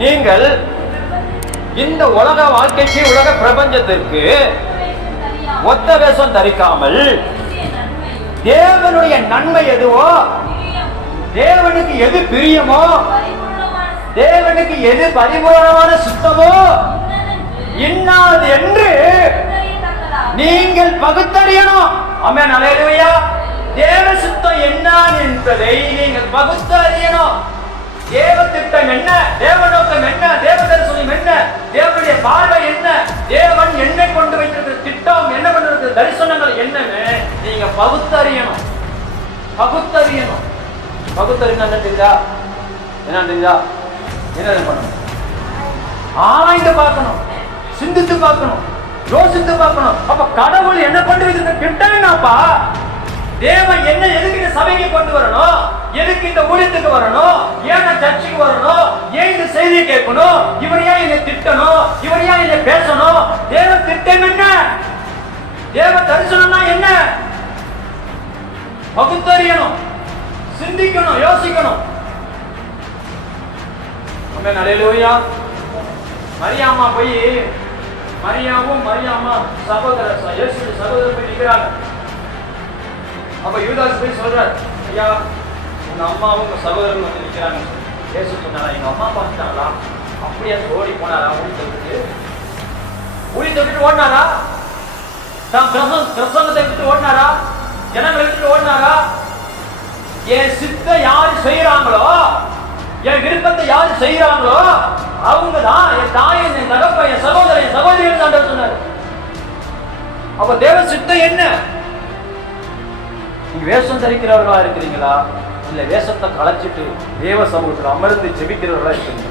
நீங்கள் இந்த உலக வாழ்க்கைக்கு உலக பிரபஞ்சத்திற்கு ஒத்த வேஷம் தரிக்காமல் தேவனுடைய நன்மை எதுவோ தேவனுக்கு எது பிரியமோ தேவனுக்கு எது பரிபூர்ணமான சுத்தமோ இன்னாது என்று நீங்கள் பகுத்தறியணும். ஆமென் அல்லேலூயா தேவ சுத்தம் என்ன என்பதை நீங்கள் பகுத்தறியணும். தேவ திட்டம் என்ன? தரிசனங்கள் என்னன்னு நீங்க பகுத்தறியணும். பகுத்தறியணும். பகுத்தறினா என்ன தெரியுதா? என்ன தெரியுதா? என்ன பண்ணணும்? ஆராய்ந்து பார்க்கணும். சிந்தித்து பார்க்கணும். யோசித்து பார்க்கணும். அப்ப கடவுள் என்ன கொண்டு வைத்திருக்க தேவன் என்ன எதுக்கு இந்த சபைக்கு கொண்டு வரணும்? எதுக்கு இந்த ஊழியத்துக்கு வரணும்? ஏன் நான் சர்ச்சுக்கு வரணும்? ஏன் இந்த செய்தியை கேட்கணும்? இவர் ஏன் என்னை திட்டணும்? இவர் ஏன் என்னை பேசணும்? தேவ தேவ தரிசனம்னா என்ன? பகுத்தறியணும் சிந்திக்கணும் யோசிக்கணும். ஆமென் மரியாமா போய் மரியாவும் மரியாமா சகோதர ச- சகோதரர் போய் நிற்கிறாங்க அப்ப யூதாஸ் போய் சொல்றாரு ஐயா உங்க அம்மாவும் உங்க சகோதரரும் வந்து நிற்கிறாங்க இயேசு சொன்னாரா எங்க அம்மா பார்த்துட்டாங்களா அப்படியே ஓடி போனாரா? ஊழி தவிர்த்து ஊழி தவிர்த்து ஓடினாரா? தான் பிரசங்க பிரசங்கத்தை விட்டு ஓடினாரா? ஜனங்களை விட்டு ஓடினாரா? என் சித்த யாரு செய்யறாங்களோ என் விருப்பத்தை யாரு செய்யறாங்களோ அவங்க தான் என் தாய் என் தகப்ப என் சகோதரன் என் சகோதரிகள் தான் சொன்னார். அப்ப தேவ சித்தம் என்ன? நீங்க வேஷம் தரிக்கிறவர்களா இருக்கிறீங்களா? இல்ல வேஷத்தை களைச்சிட்டு தேவ சமூகத்தில் அமர்ந்து ஜெபிக்கிறவர்களா இருக்கிறீங்க